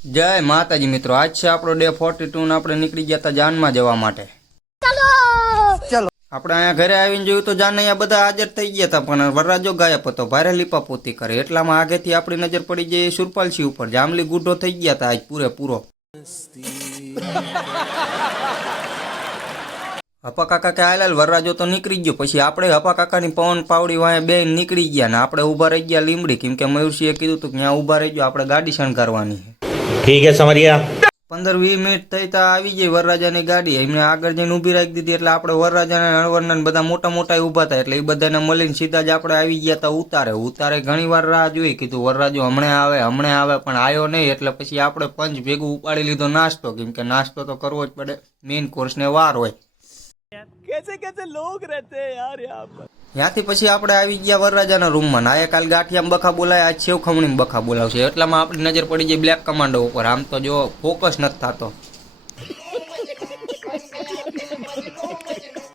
જય માતાજી મિત્રો, આજ છે આપણો ડે 42 ને આપણે નીકળી ગયા હતા જાનમાં જવા માટે. આપણે અહીંયા ઘરે આવીને જોયું તો જાન અહીંયા બધા હાજર થઈ ગયા હતા, પણ વરરાજો ગાયબ હતો. ભારે લીપાપોતી કરે એટલામાં આગેથી આપણી નજર પડી જઈ સુરપાલસિંહ ઉપર. જાંબલી ગુઢો થઈ ગયા હતા આજ પૂરેપૂરો. હપા કાકા કે હાલ વરરાજો તો નીકળી ગયો. પછી આપણે હપા કાકાની પવન પાવડી વાંહે બે નીકળી ગયા ને આપણે ઊભા રહી ગયા લીમડી, કેમ કે મયુરસિંહે કીધું હતું કે ત્યાં ઊભા રહી ગયો, આપણે ગાડી શણગારવાની છે. ઠીક હે, સમझ ગયા. 15-20 મિનિટ થઈ તા આવી ગઈ વરરાજાની ગાડી. એમને આગળ જઈને ઊભી રાખી દીધી એટલે આપણે વરરાજાના અણવરના બધા મોટા મોટા ઊભા હતા એટલે એ બધાને મળીને સીધા જ આપણે આવી ગયા હતા ઉતારે. ઘણી વાર રાહ જોઈ, કીધું વરરાજો હમણાં આવે પણ આવ્યો નહીં. એટલે પછી આપણે પંચ ભેગું ઉપાડી લીધો નાસ્તો, કેમ કે નાસ્તો તો કરવો જ પડે, મેઇન કોર્સને વાર હોય. कैसे लोग रहते हैं यार यहाँ पर. ત્યાંથી પછી આપણે આવી ગયા વરરાજાના રૂમમાં. ના કાલ ગાંઠિયામાં બખા બોલાય, આજ સેવ ખમણીમાં બખા બોલાવશે. એટલામાં આપણી નજર પડી જાય બ્લેક કમાન્ડો ઉપર. આમ તો જો ફોકસ નથી થતો.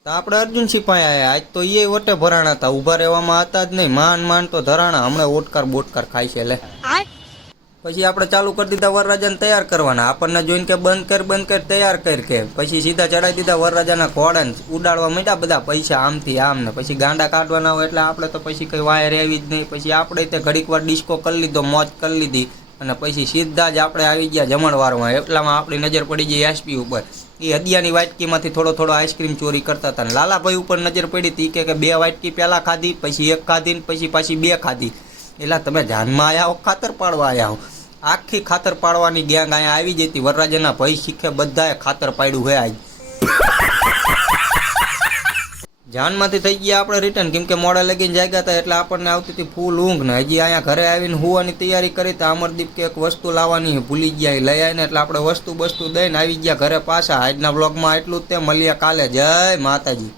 તો આપણે અર્જુન સિપાહી આયા. આજ તો એ વટે ભરાણા હતા, ઊભા રહેવામાં હતા જ નહીં. માન તો ધરાણા. હમણાં બોટકાર ખાય છે લે. પછી આપણે ચાલુ કરી દીધા વરરાજાને તૈયાર કરવાના. આપણને જોઈને કે બંધ કર તૈયાર કર કે પછી સીધા ચડાવી દીધા વરરાજાના ઘોડાને. ઉડાડવા માંડ્યા બધા પૈસા આમથી આમ ને. પછી ગાંડા કાઢવાના હોય એટલે આપણે તો પછી કઈ વાયર એવી જ નહીં. પછી આપણે તે ઘડીક વાર ડિસ્કો કરી લીધો, મોજ કરી લીધી અને પછી સીધા જ આપણે આવી ગયા જમણવારમાં. એટલામાં આપણી નજર પડી ગઈ એસપી ઉપર. એ હદિયાની વાટકીમાંથી થોડો આઈસ્ક્રીમ ચોરી કરતા હતા. લાલાભાઈ ઉપર નજર પડી હતી કે 2 વાટકી પહેલા ખાધી, પછી 1 ખાધી, પછી પાછી 2 ખાધી. એટલે તમે ધ્યાનમાં આવ્યા હો, ખાતર પાડવા આવ્યા હો. આખી ખાતર પાડવાની ગેંગ અહીંયા આવી જતી. વરરાજાના ભાઈ શીખે બધાએ ખાતર પાડ્યું હે આજ. જાનમાંથી થઈ ગયા આપણે રિટર્ન, કેમ કે મોડા લગીને જાગ્યા હતા એટલે આપણને આવતી હતી ફૂલ ઊંઘ ને. હજી અહીંયા ઘરે આવીને હુવાની તૈયારી કરી તો અમરદીપ કે એક વસ્તુ લાવવાની ભૂલી ગયા, લઈ આવીને એટલે આપણે વસ્તુ દઈને આવી ગયા ઘરે પાછા. આજના બ્લોગમાં એટલું જ તે. મળીએ કાલે. જય માતાજી.